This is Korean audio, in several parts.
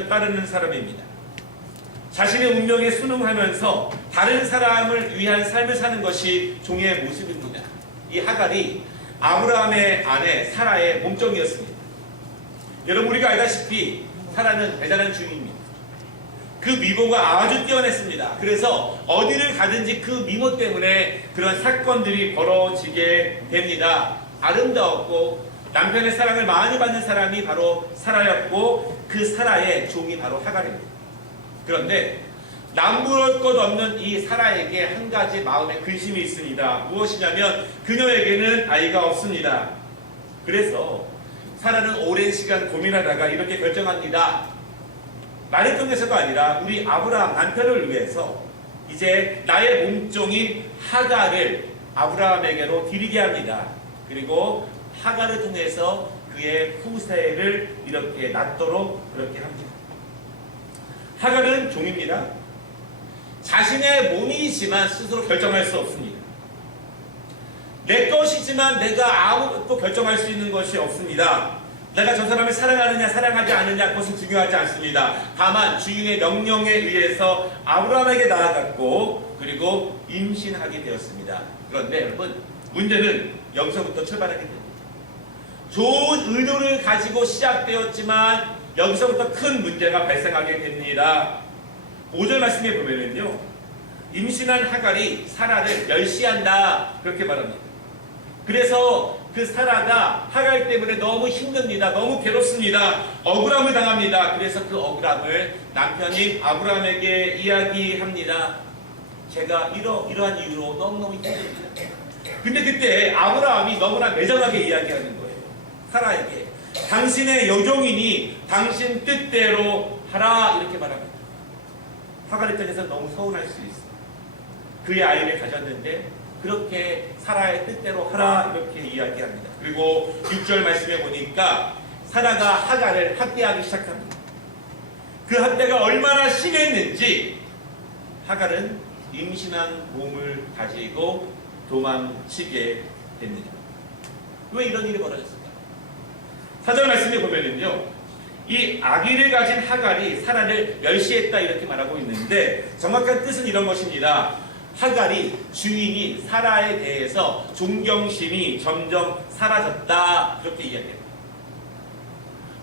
먼저 따르는 사람입니다. 자신의 운명에 순응하면서 다른 사람을 위한 삶을 사는 것이 종의 모습입니다. 이 하갈이 아브라함의 아내 사라의 몸종이었습니다. 여러분, 우리가 알다시피 사라는 대단한 주인입니다. 그 미모가 아주 뛰어났습니다. 그래서 어디를 가든지 그 미모 때문에 그런 사건들이 벌어지게 됩니다. 아름다웠고 남편의 사랑을 많이 받는 사람이 바로 사라였고, 그 사라의 종이 바로 하갈입니다. 그런데 남부럴 것 없는 이 사라에게 한 가지 마음의 근심이 있습니다. 무엇이냐면 그녀에게는 아이가 없습니다. 그래서 사라는 오랜 시간 고민하다가 이렇게 결정합니다. 말을 통해서가 아니라 우리 아브라함 남편을 위해서 이제 나의 몸종인 하갈을 아브라함에게로 드리게 합니다. 그리고 하갈을 통해서 그의 후세를 이렇게 낳도록 그렇게 합니다. 하갈은 종입니다. 자신의 몸이지만 스스로 결정할 수 없습니다. 내 것이지만 내가 아무것도 결정할 수 있는 것이 없습니다. 내가 저 사람을 사랑하느냐 사랑하지 않느냐, 그것은 중요하지 않습니다. 다만 주인의 명령에 의해서 아브라함에게 나아갔고 그리고 임신하게 되었습니다. 그런데 여러분, 문제는 여기서부터 출발하게 됩니다. 좋은 의도를 가지고 시작되었지만 여기서부터 큰 문제가 발생하게 됩니다. 5절 말씀에 보면은요, 임신한 하갈이 사라를 멸시한다 그렇게 말합니다. 그래서 그 사라가 하갈 때문에 너무 힘듭니다. 너무 괴롭습니다. 억울함을 당합니다. 그래서 그 억울함을 남편인 아브라함에게 이야기합니다. 제가 이러한 이유로 너무너무 힘듭니다. 근데 그때 아브라함이 너무나 매정하게 이야기하는 거예요. 사라에게 당신의 여종이니 당신 뜻대로 하라 이렇게 말합니다. 하갈 입장에서 너무 서운할 수 있어요. 그의 아이를 가졌는데 그렇게 사라의 뜻대로 하라 이렇게 이야기합니다. 그리고 6절 말씀에 보니까 사라가 하갈을 학대하기 시작합니다. 그 학대가 얼마나 심했는지 하갈은 임신한 몸을 가지고 도망치게 됩니다. 왜 이런 일이 벌어졌을까? 4절 말씀에 보면은요, 이 아기를 가진 하갈이 사라를 멸시했다 이렇게 말하고 있는데 정확한 뜻은 이런 것입니다. 하갈이 주인인 사라에 대해서 존경심이 점점 사라졌다 그렇게 이야기합니다.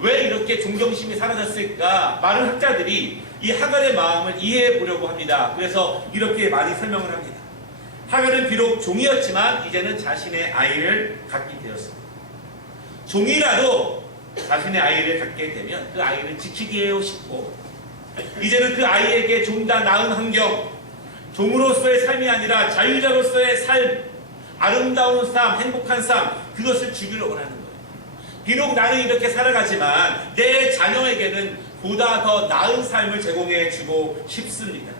왜 이렇게 존경심이 사라졌을까? 많은 학자들이 이 하갈의 마음을 이해해 보려고 합니다. 그래서 이렇게 많이 설명을 합니다. 하갈은 비록 종이었지만 이제는 자신의 아이를 갖게 되었습니다. 종이라도 자신의 아이를 갖게 되면 그 아이를 지키기에 싶고, 이제는 그 아이에게 좀 더 나은 환경, 종으로서의 삶이 아니라 자유자로서의 삶, 아름다운 삶, 행복한 삶, 그것을 주기를 원하는 거예요. 비록 나는 이렇게 살아가지만 내 자녀에게는 보다 더 나은 삶을 제공해 주고 싶습니다.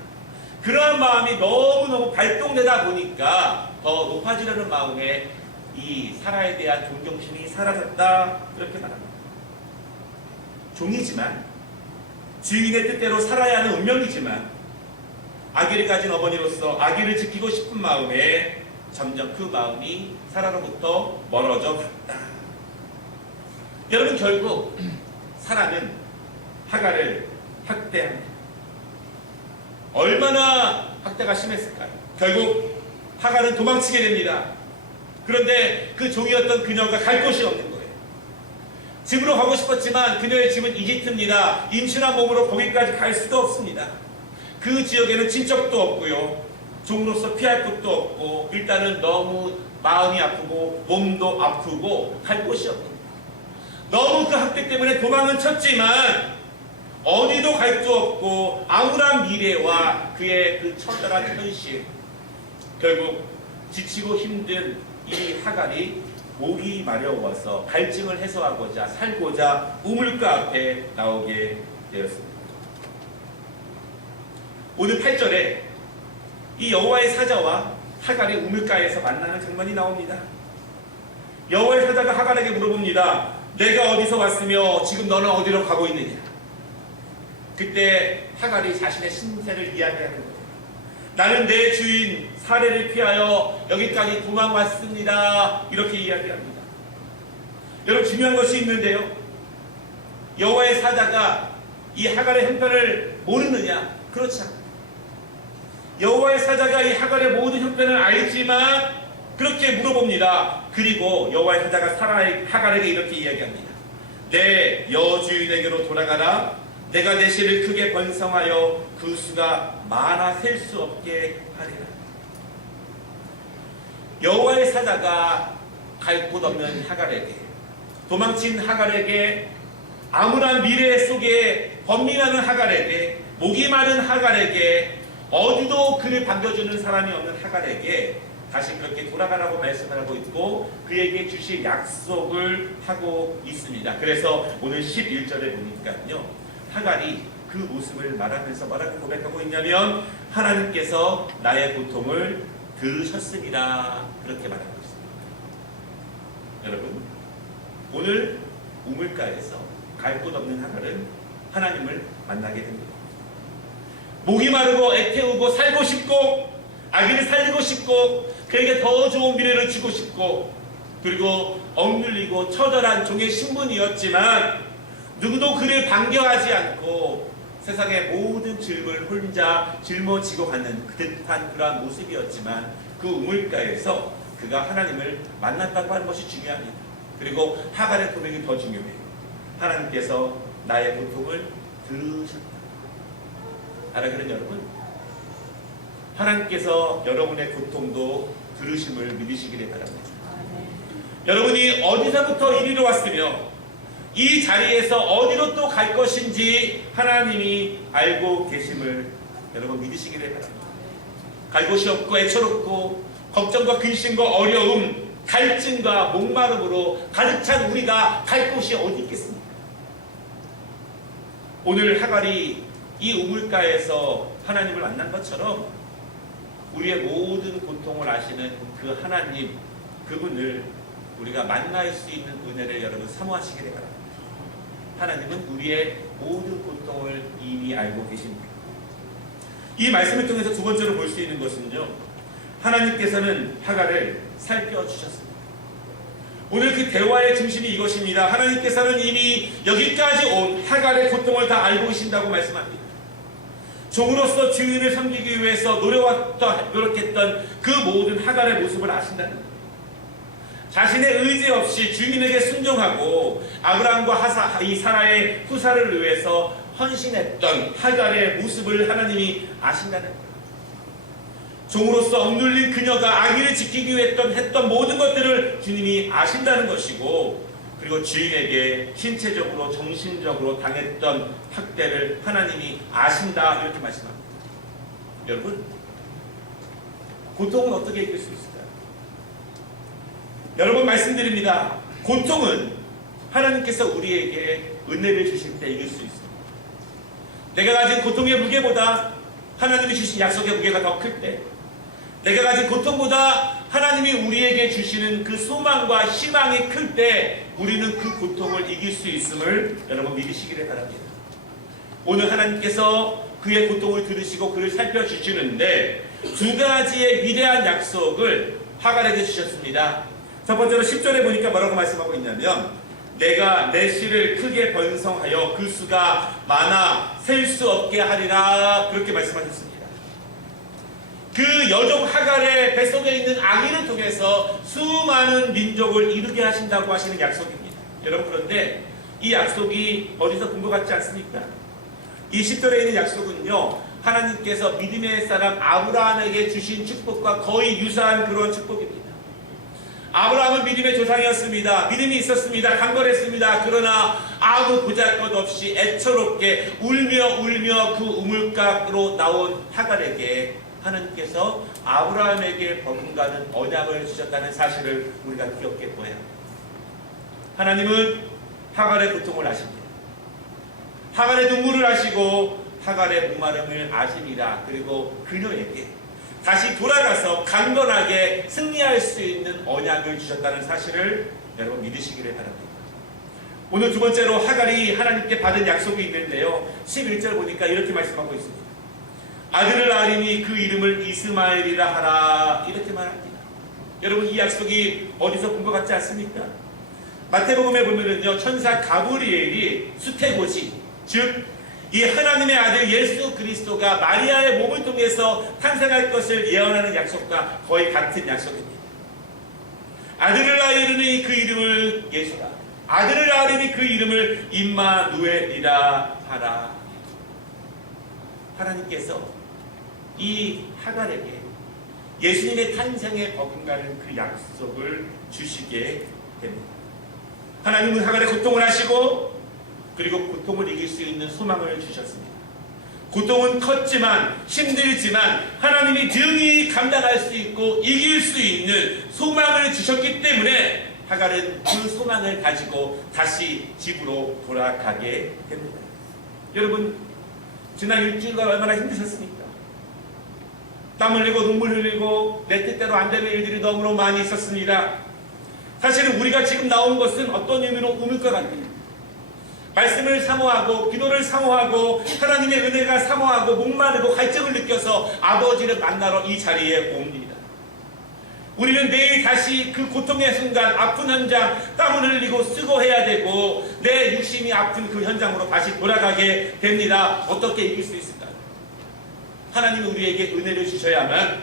그러한 마음이 너무너무 발동되다 보니까 더 높아지려는 마음에 이 사라에 대한 존경심이 사라졌다 그렇게 말합니다. 종이지만 주인의 뜻대로 살아야 하는 운명이지만 아기를 가진 어머니로서 아기를 지키고 싶은 마음에 점점 그 마음이 사라로부터 멀어져 갔다. 여러분, 결국 사라는 하갈을 학대합니다. 얼마나 학대가 심했을까요? 결국 하갈은 도망치게 됩니다. 그런데 그 종이었던 그녀가 갈 곳이 없는 거예요. 집으로 가고 싶었지만 그녀의 집은 이집트입니다. 임신한 몸으로 거기까지 갈 수도 없습니다. 그 지역에는 친척도 없고요. 종으로서 피할 곳도 없고, 일단은 너무 마음이 아프고 몸도 아프고 갈 곳이 없습니다. 너무 그 학대 때문에 도망은 쳤지만 어디도 갈 수 없고 암울한 미래와 그의 그 처절한 현실, 결국 지치고 힘든 이 하갈이 목이 마려워서 갈증을 해소하고자 살고자 우물가 앞에 나오게 되었습니다. 오늘 8절에 이 여호와의 사자와 하갈이 우물가에서 만나는 장면이 나옵니다. 여호와의 사자가 하갈에게 물어봅니다. 내가 어디서 왔으며 지금 너는 어디로 가고 있느냐? 그때 하갈이 자신의 신세를 이야기하는 거예요. 나는 내 주인 사례를 피하여 여기까지 도망왔습니다. 이렇게 이야기합니다. 여러분, 중요한 것이 있는데요. 여호와의 사자가 이 하갈의 형편을 모르느냐? 그렇지 않다. 여호와의 사자가 이 하갈의 모든 형편을 알지만 그렇게 물어봅니다. 그리고 여호와의 사자가 하갈에게 이렇게 이야기합니다. 내 여주인에게로 돌아가라. 내가 내 씨를 크게 번성하여 그 수가 많아 셀 수 없게 하리라. 여호와의 사자가 갈 곳 없는 하갈에게, 도망친 하갈에게, 암울한 미래 속에 번민하는 하갈에게, 목이 마른 하갈에게, 어디도 그를 반겨주는 사람이 없는 하갈에게 다시 그렇게 돌아가라고 말씀을 하고 있고 그에게 주실 약속을 하고 있습니다. 그래서 오늘 11절에 보니까요, 하갈이 그 모습을 말하면서 뭐라고 고백하고 있냐면 하나님께서 나의 고통을 들으셨습니다. 그렇게 말하고 있습니다. 여러분, 오늘 우물가에서 갈 곳 없는 하갈은 하나님을 만나게 됩니다. 목이 마르고 애태우고 살고 싶고 아기를 살리고 싶고 그에게 더 좋은 미래를 주고 싶고, 그리고 억눌리고 처절한 종의 신분이었지만 누구도 그를 반겨하지 않고 세상의 모든 짐을 혼자 짊어지고 가는 듯한 그러한 모습이었지만 그 우물가에서 그가 하나님을 만났다고 하는 것이 중요합니다. 그리고 하갈의 고백이 더 중요해요. 하나님께서 나의 고통을 들으셨다. 알아들은 여러분, 하나님께서 여러분의 고통도 들으심을 믿으시기를 바랍니다. 여러분이 어디서부터 이리로 왔으며 이 자리에서 어디로 또 갈 것인지 하나님이 알고 계심을 여러분 믿으시기를 바랍니다. 갈 곳이 없고 애처롭고 걱정과 근심과 어려움, 갈증과 목마름으로 가득 찬 우리가 갈 곳이 어디 있겠습니까? 오늘 하갈이 이 우물가에서 하나님을 만난 것처럼 우리의 모든 고통을 아시는 그 하나님, 그분을 우리가 만날 수 있는 은혜를 여러분 사모하시기를 바랍니다. 하나님은 우리의 모든 고통을 이미 알고 계십니다. 이 말씀을 통해서 두 번째로 볼 수 있는 것은요, 하나님께서는 하갈을 살펴주셨습니다. 오늘 그 대화의 중심이 이것입니다. 하나님께서는 이미 여기까지 온 하갈의 고통을 다 알고 계신다고 말씀합니다. 종으로서 주인을 섬기기 위해서 노력했던 그 모든 하갈의 모습을 아신다는 것. 자신의 의지 없이 주인에게 순종하고 아브라함과 이 사라의 후사를 위해서 헌신했던 하갈의 모습을 하나님이 아신다는 것. 종으로서 억눌린 그녀가 아기를 지키기 위해 했던 모든 것들을 주님이 아신다는 것이고, 그리고 주인에게 신체적으로 정신적으로 당했던 학대를 하나님이 아신다, 이렇게 말씀합니다. 여러분, 고통은 어떻게 이길 수 있을까요? 여러분 말씀드립니다. 고통은 하나님께서 우리에게 은혜를 주실 때 이길 수 있습니다. 내가 가진 고통의 무게보다 하나님이 주신 약속의 무게가 더 클 때, 내가 가진 고통보다 하나님이 우리에게 주시는 그 소망과 희망이 클 때 우리는 그 고통을 이길 수 있음을 여러분 믿으시기를 바랍니다. 오늘 하나님께서 그의 고통을 들으시고 그를 살펴주시는데 두 가지의 위대한 약속을 하갈에게 주셨습니다. 첫 번째로 10절에 보니까 뭐라고 말씀하고 있냐면 내가 내 씨를 크게 번성하여 그 수가 많아 셀 수 없게 하리라, 그렇게 말씀하셨습니다. 그 여종 하갈의 뱃속에 있는 아기를 통해서 수많은 민족을 이루게 하신다고 하시는 약속입니다. 여러분, 그런데 이 약속이 어디서 본 것 같지 않습니까? 이 10절에 있는 약속은요, 하나님께서 믿음의 사람 아브라함에게 주신 축복과 거의 유사한 그런 축복입니다. 아브라함은 믿음의 조상이었습니다. 믿음이 있었습니다. 강건했습니다. 그러나 아무 보잘것없이 애처롭게 울며 그 우물가로 나온 하갈에게 하나님께서 아브라함에게 버금가는 언약을 주셨다는 사실을 우리가 기억해 보아야 합니다. 하나님은 하갈의 고통을 아십니다. 하갈의 눈물을 아시고 하갈의 목마름을 아십니다. 그리고 그녀에게 다시 돌아가서 강건하게 승리할 수 있는 언약을 주셨다는 사실을 여러분 믿으시기를 바랍니다. 오늘 두 번째로 하갈이 하나님께 받은 약속이 있는데요, 11절 보니까 이렇게 말씀하고 있습니다. 아들을 낳으리니 그 이름을 이스마엘이라 하라, 이렇게 말합니다. 여러분, 이 약속이 어디서 본 것 같지 않습니까? 마태복음에 보면은요, 천사 가브리엘이 수태고지, 즉 이 하나님의 아들 예수 그리스도가 마리아의 몸을 통해서 탄생할 것을 예언하는 약속과 거의 같은 약속입니다. 아들을 낳으리니 그 이름을 예수라, 아들을 낳으리니 그 이름을 임마누엘이라 하라. 하나님께서 이 하갈에게 예수님의 탄생에 버금가는 그 약속을 주시게 됩니다. 하나님은 하갈의 고통을 하시고 그리고 고통을 이길 수 있는 소망을 주셨습니다. 고통은 컸지만 힘들지만 하나님이 능히 감당할 수 있고 이길 수 있는 소망을 주셨기 때문에 하갈은 그 소망을 가지고 다시 집으로 돌아가게 됩니다. 여러분, 지난 일주일간 얼마나 힘드셨습니까? 땀 흘리고 눈물 흘리고 내 뜻대로 안 되는 일들이 너무너무 많이 있었습니다. 사실은 우리가 지금 나온 것은 어떤 의미로 우는 것 같아요. 말씀을 사모하고 기도를 사모하고 하나님의 은혜가 사모하고 목마르고 갈증을 느껴서 아버지를 만나러 이 자리에 옵니다. 우리는 내일 다시 그 고통의 순간, 아픈 현장, 땀을 흘리고 수고해야 되고 내 육신이 아픈 그 현장으로 다시 돌아가게 됩니다. 어떻게 이길 수 있을까요? 하나님이 우리에게 은혜를 주셔야만,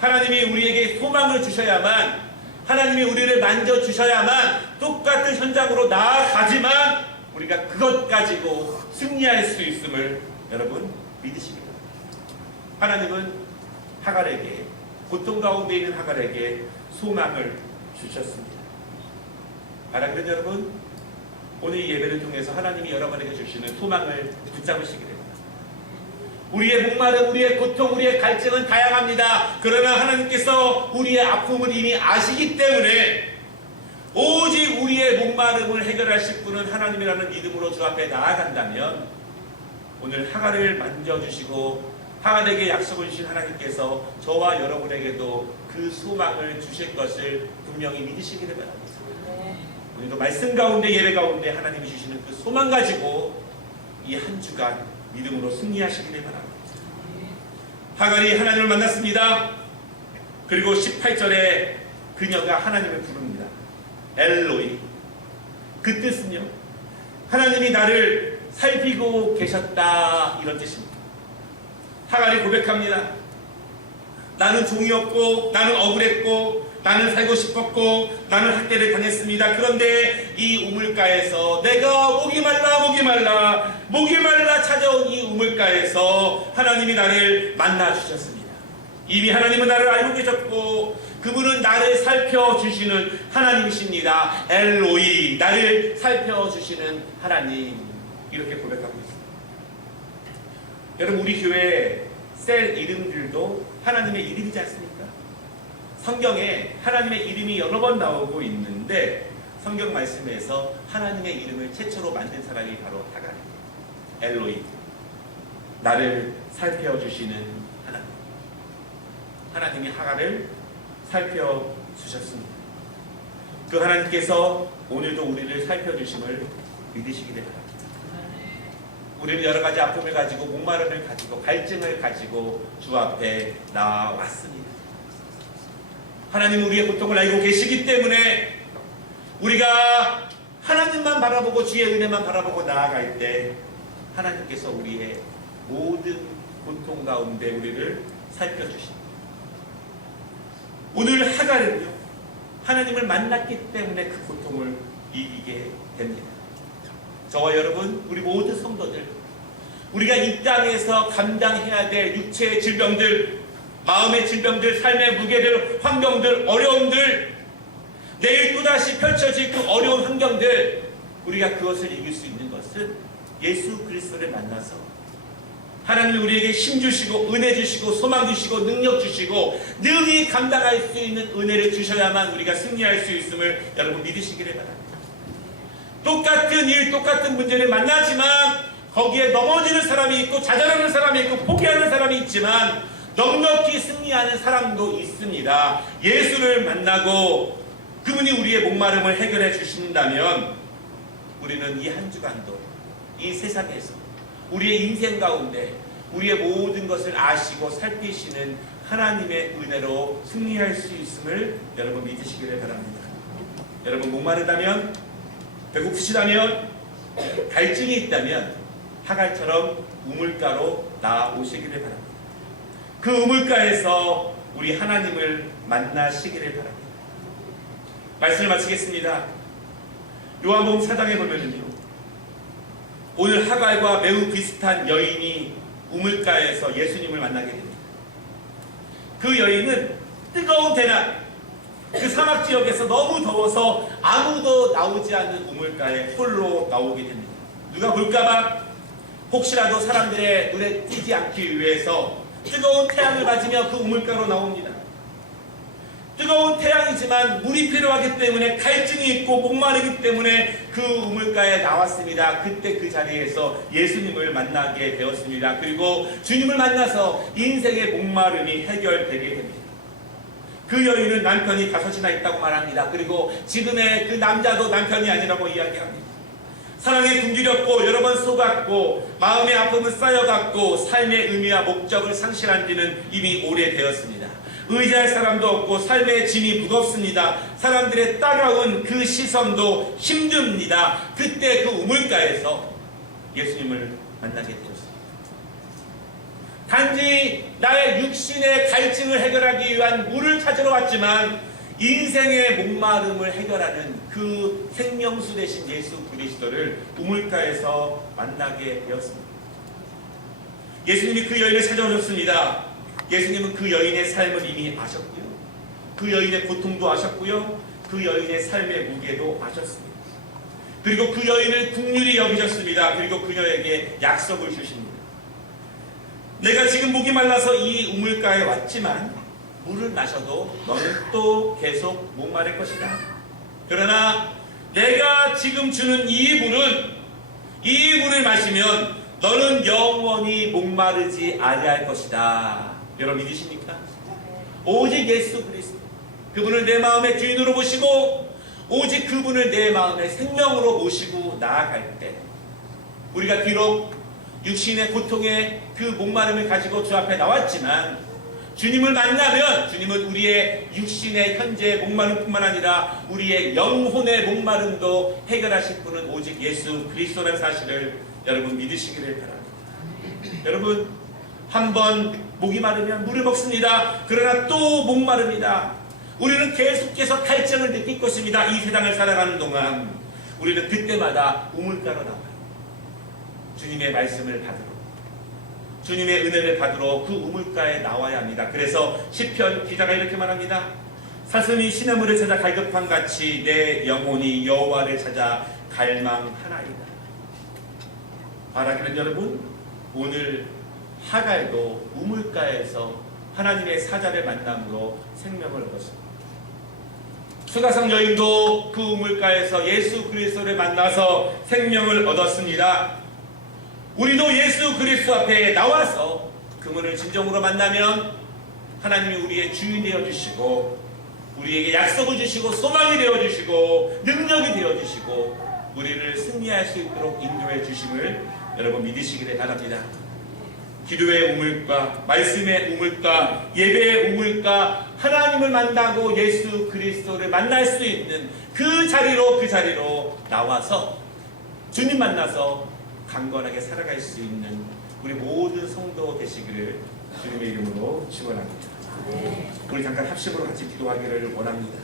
하나님이 우리에게 소망을 주셔야만, 하나님이 우리를 만져주셔야만 똑같은 현장으로 나아가지만 우리가 그것 가지고 승리할 수 있음을 여러분 믿으시기 바랍니다. 하나님은 하갈에게, 고통 가운데 있는 하갈에게 소망을 주셨습니다. 사랑하는 여러분, 오늘 이 예배를 통해서 하나님이 여러분에게 주시는 소망을 붙잡으시기 바랍니다. 우리의 목마름, 우리의 고통, 우리의 갈증은 다양합니다. 그러나 하나님께서 우리의 아픔을 이미 아시기 때문에 오직 우리의 목마름을 해결하실 분은 하나님이라는 믿음으로 주 앞에 나아간다면 오늘 하갈을 만져주시고 하갈에게 약속을 주신 하나님께서 저와 여러분에게도 그 소망을 주실 것을 분명히 믿으시기를 바랍니다. 오늘도 말씀 가운데, 예배 가운데 하나님이 주시는 그 소망 가지고 이 한 주간 믿음으로 승리하시기를 바랍니다. 하갈이 하나님을 만났습니다. 그리고 18절에 그녀가 하나님을 부릅니다. 엘로이. 그 뜻은요, 하나님이 나를 살피고 계셨다, 이런 뜻입니다. 하갈이 고백합니다. 나는 종이었고, 나는 억울했고, 나는 살고 싶었고, 나는 학대를 당했습니다. 그런데 이 우물가에서 내가 목이 말라 찾아온 이 우물가에서 하나님이 나를 만나주셨습니다. 이미 하나님은 나를 알고 계셨고 그분은 나를 살펴주시는 하나님이십니다. 엘로이, 나를 살펴주시는 하나님, 이렇게 고백하고 있습니다. 여러분, 우리 교회 셀 이름들도 하나님의 이름이지 않습니까? 성경에 하나님의 이름이 여러 번 나오고 있는데 성경 말씀에서 하나님의 이름을 최초로 만든 사람이 바로 하갈입니다. 엘로이, 나를 살펴주시는 하나님. 하나님이 하갈을 살펴주셨습니다. 그 하나님께서 오늘도 우리를 살펴주심을 믿으시기 바랍니다. 우리는 여러 가지 아픔을 가지고, 목마름을 가지고, 갈증을 가지고 주 앞에 나왔습니다. 하나님은 우리의 고통을 알고 계시기 때문에 우리가 하나님만 바라보고 주의 은혜만 바라보고 나아갈 때 하나님께서 우리의 모든 고통 가운데 우리를 살펴주십니다. 오늘 하갈은요, 하나님을 만났기 때문에 그 고통을 이기게 됩니다. 저와 여러분, 우리 모든 성도들, 우리가 이 땅에서 감당해야 될 육체의 질병들, 마음의 질병들, 삶의 무게들, 환경들, 어려움들, 내일 또다시 펼쳐질 그 어려운 환경들, 우리가 그것을 이길 수 있는 것은 예수 그리스도를 만나서 하나님이 우리에게 힘 주시고 은혜 주시고 소망 주시고 능력 주시고 능히 감당할 수 있는 은혜를 주셔야만 우리가 승리할 수 있음을 여러분 믿으시기를 바랍니다. 똑같은 일, 똑같은 문제를 만나지만 거기에 넘어지는 사람이 있고 좌절하는 사람이 있고 포기하는 사람이 있지만 넉넉히 승리하는 사람도 있습니다. 예수를 만나고 그분이 우리의 목마름을 해결해 주신다면 우리는 이 한 주간도 이 세상에서 우리의 인생 가운데 우리의 모든 것을 아시고 살피시는 하나님의 은혜로 승리할 수 있음을 여러분 믿으시기를 바랍니다. 여러분 목마르다면, 배고프시다면, 갈증이 있다면 하갈처럼 우물가로 나오시기를 바랍니다. 그 우물가에서 우리 하나님을 만나시기를 바랍니다. 말씀을 마치겠습니다. 요한복음 4장에 보면은요, 오늘 하갈과 매우 비슷한 여인이 우물가에서 예수님을 만나게 됩니다. 그 여인은 뜨거운 대낮, 그 사막 지역에서 너무 더워서 아무도 나오지 않는 우물가에 홀로 나오게 됩니다. 누가 볼까봐 혹시라도 사람들의 눈에 띄지 않기 위해서 뜨거운 태양을 맞으며 그 우물가로 나옵니다. 뜨거운 태양이지만 물이 필요하기 때문에 갈증이 있고 목마르기 때문에 그 우물가에 나왔습니다. 그때 그 자리에서 예수님을 만나게 되었습니다. 그리고 주님을 만나서 인생의 목마름이 해결되게 됩니다. 그 여인은 남편이 5이나 있다고 말합니다. 그리고 지금의 그 남자도 남편이 아니라고 이야기합니다. 사랑에 굶주렸고 여러 번 속았고 마음의 아픔은 쌓여갔고 삶의 의미와 목적을 상실한 지는 이미 오래되었습니다. 의지할 사람도 없고 삶의 짐이 무겁습니다. 사람들의 따가운 그 시선도 힘듭니다. 그때 그 우물가에서 예수님을 만나게 되었습니다. 단지 나의 육신의 갈증을 해결하기 위한 물을 찾으러 왔지만 인생의 목마름을 해결하는 그 생명수 되신 예수 그리스도를 우물가에서 만나게 되었습니다. 예수님이 그 여인을 찾아오셨습니다. 예수님은 그 여인의 삶을 이미 아셨고요. 그 여인의 고통도 아셨고요. 그 여인의 삶의 무게도 아셨습니다. 그리고 그 여인을 긍휼히 여기셨습니다. 그리고 그녀에게 약속을 주십니다. 내가 지금 목이 말라서 이 우물가에 왔지만 물을 마셔도 너는 또 계속 목마를 것이다. 그러나 내가 지금 주는 이 물을 마시면 너는 영원히 목마르지 아니할 것이다. 여러분 믿으십니까? 오직 예수 그리스도, 그분을 내 마음의 주인으로 모시고 오직 그분을 내 마음의 생명으로 모시고 나아갈 때 우리가 비록 육신의 고통에 그 목마름을 가지고 주 앞에 나왔지만 주님을 만나면 주님은 우리의 육신의 현재의 목마름뿐만 아니라 우리의 영혼의 목마름도 해결하실 분은 오직 예수 그리스도라는 사실을 여러분 믿으시기를 바랍니다. 여러분 한번 목이 마르면 물을 먹습니다. 그러나 또 목마릅니다. 우리는 계속해서 갈증을 느낄 것입니다. 이 세상을 살아가는 동안 우리는 그때마다 우물가로 나와요. 주님의 말씀을 받으러, 주님의 은혜를 받으러 그 우물가에 나와야 합니다. 그래서 시편 기자가 이렇게 말합니다. 사슴이 시냇물을 찾아 갈급한 같이 내 영혼이 여호와를 찾아 갈망하나이다. 바라기는 여러분, 오늘 하갈도 우물가에서 하나님의 사자를 만남으로 생명을 얻었습니다. 수가성 여인도 그 우물가에서 예수 그리스도를 만나서 생명을 얻었습니다. 우리도 예수 그리스도 앞에 나와서 그분을 진정으로 만나면 하나님이 우리의 주인 되어주시고 우리에게 약속을 주시고 소망이 되어주시고 능력이 되어주시고 우리를 승리할 수 있도록 인도해 주심을 여러분 믿으시기를 바랍니다. 기도의 우물가, 말씀의 우물가, 예배의 우물가, 하나님을 만나고 예수 그리스도를 만날 수 있는 그 자리로 나와서 주님 만나서 강건하게 살아갈 수 있는 우리 모든 성도 되시기를 주님의 이름으로 축원합니다. 우리 잠깐 합심으로 같이 기도하기를 원합니다.